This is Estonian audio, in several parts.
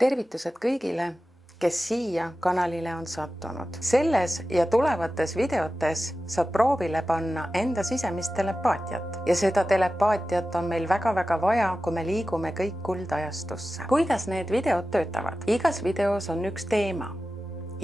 Tervitused kõigile, kes siia kanalile on sattunud. Selles ja tulevates videotes saab proovile panna enda sisemist telepaatiat. Ja seda telepaatiat on meil väga-väga vaja, kui me liigume kõik kuldajastusse. Kuidas need videod töötavad? Igas videos on üks teema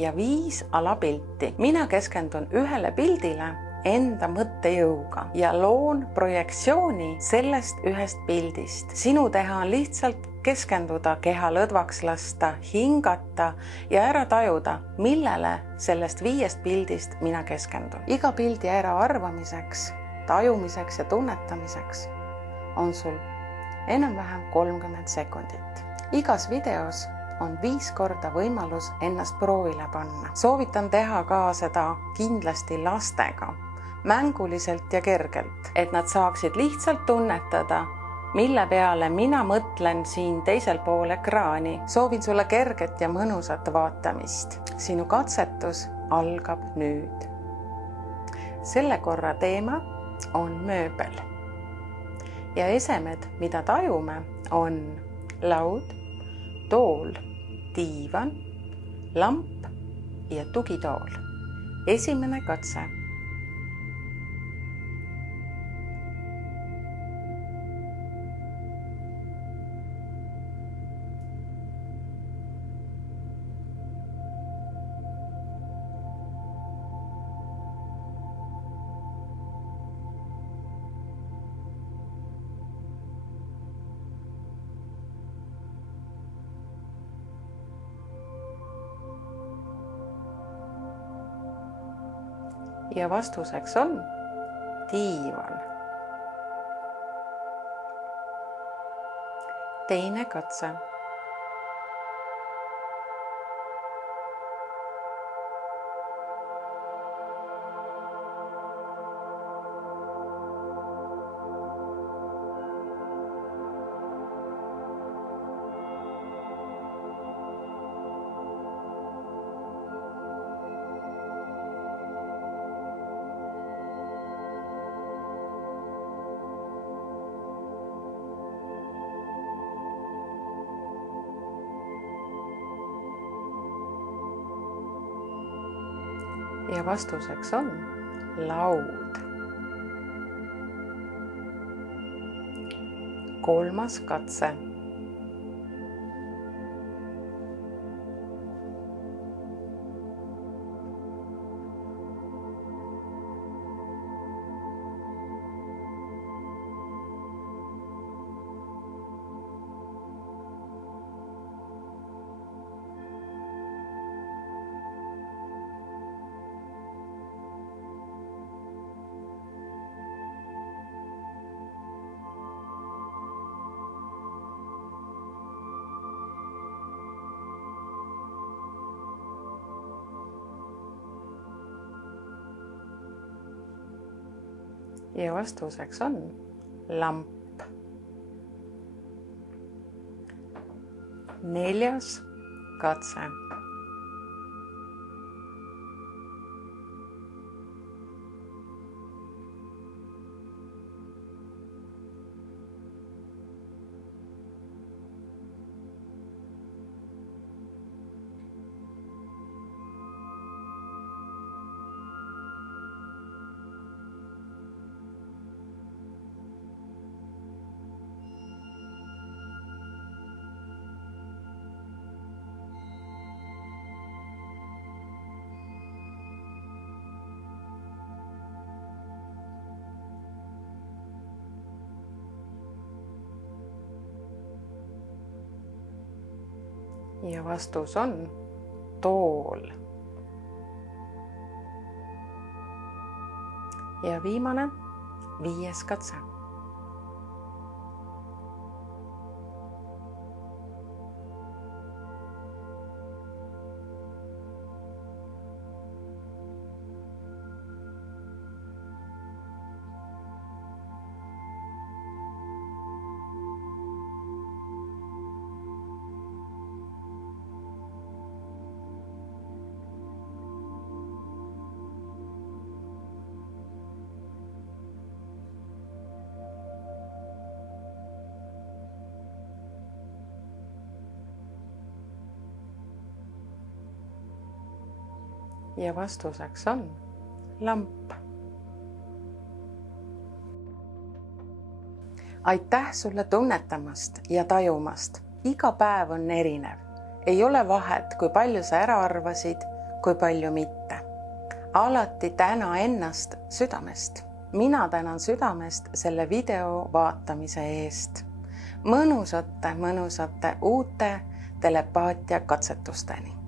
ja 5 alapilti. Mina keskendun ühele pildile enda mõttejõuga ja loon projektsiooni sellest ühest pildist. Sinu teha on lihtsalt keskenduda, keha lõdvaks lasta, hingata ja ära tajuda, millele sellest 5 pildist mina keskendun. Iga pildi ära arvamiseks, tajumiseks ja tunnetamiseks on sul enam-vähem 30 sekundit. Igas videos on 5 korda võimalus ennast proovile panna. Soovitan teha ka seda kindlasti lastega, mänguliselt ja kergelt, et nad saaksid lihtsalt tunnetada, mille peale mina mõtlen siin teisel pool ekraani. Soovin sulle kerget ja mõnusat vaatamist. Sinu katsetus algab nüüd. Selle korra teema on mööbel. Ja esemed, mida tajume, on laud, tool, diivan, lamp ja tugitool. Esimene katse. Ja vastuseks on diivan. Teine katse. Ja vastuseks on laud. Kolmas katse. Ja vastuseks on lamp. 4. katse. Ja vastus on tool. Ja viimane, 5. katse. ja vastuseks on lamp. Aitäh sulle tunnetamast ja tajumast. Iga päev on erinev. Ei ole vahet, kui palju sa ära arvasid, kui palju mitte. Alati täna ennast südamest. Mina tänan südamest selle video vaatamise eest. Mõnusate uute telepaatia katsetusteni.